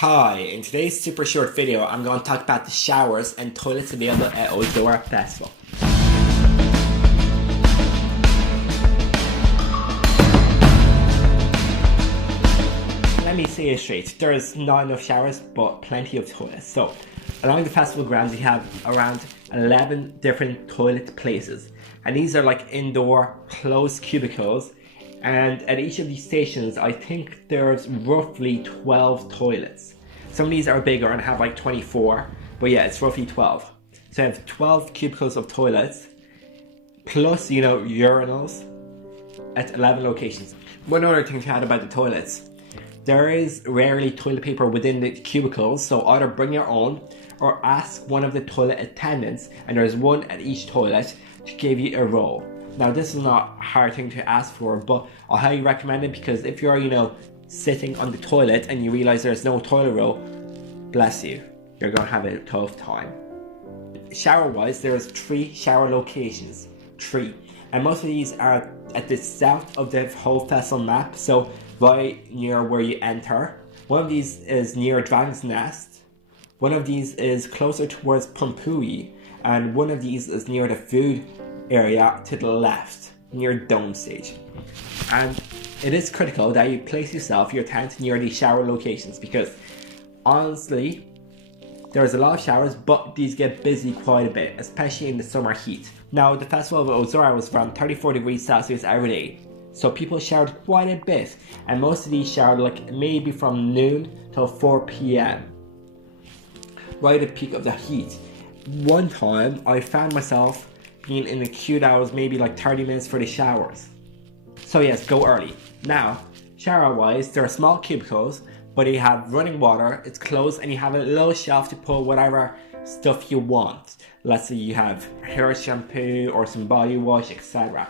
Hi, in today's super short video, I'm going to talk about the showers and toilets available at Ozora Festival. Let me say it straight, there's not enough showers, but plenty of toilets. So, along the festival grounds, you have around 11 different toilet places. And these are like indoor, closed cubicles. And at each of these stations, I think there's roughly 12 toilets. Some of these are bigger and have like 24, but yeah, it's roughly 12. So I have 12 cubicles of toilets, plus, urinals at 11 locations. One other thing to add about the toilets, there is rarely toilet paper within the cubicles, so either bring your own or ask one of the toilet attendants, and there's one at each toilet, to give you a roll. Now, this is not a hard thing to ask for, but I highly recommend it because if you're, sitting on the toilet and you realize there's no toilet roll, bless you, you're going to have a tough time. Shower-wise, there's 3 shower locations. 3. And most of these are at the south of the whole festival map, so right near where you enter. One of these is near Dragon's Nest. One of these is closer towards Pumpui. And one of these is near the food area to the left, near Dome Stage. And it is critical that you place your tent near these shower locations because honestly, there's a lot of showers, but these get busy quite a bit, especially in the summer heat. Now, the festival of Ozora was around 34 degrees Celsius every day, so people showered quite a bit, and most of these showered like maybe from noon till 4 p.m. right at the peak of the heat. One time, I found myself being in a queue that was maybe like 30 minutes for the showers. So yes, go early. Now, shower-wise, there are small cubicles, but you have running water, it's closed, and you have a little shelf to put whatever stuff you want. Let's say you have hair shampoo or some body wash, etc.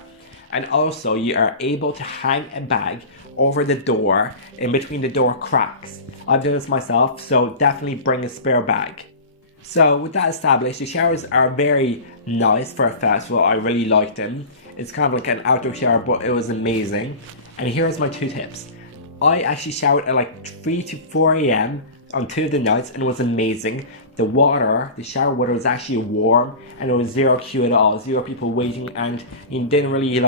And also, you are able to hang a bag over the door in between the door cracks. I've done this myself, so definitely bring a spare bag. So with that established, the showers are very nice for a festival. I really liked them. It's kind of like an outdoor shower, but it was amazing. And here's my 2 tips. I actually showered at like 3 to 4 a.m. on 2 of the nights, and it was amazing. The shower water was actually warm, and there was 0 queue at all, 0 people waiting, and you didn't really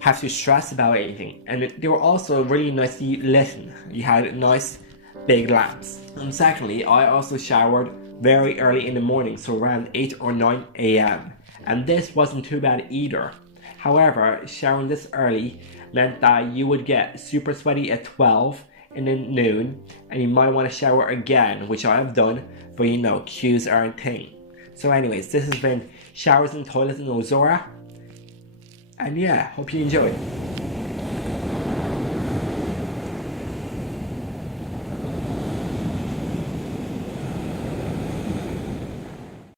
have to stress about anything. And they were also really nicely lit. You had nice big lamps. And secondly, I also showered very early in the morning, so around 8 or 9 a.m. And this wasn't too bad either. However, showering this early meant that you would get super sweaty at 12 in the noon, and you might want to shower again, which I have done, but queues are a thing. So anyways, this has been Showers and Toilets in Ozora. And yeah, hope you enjoyed.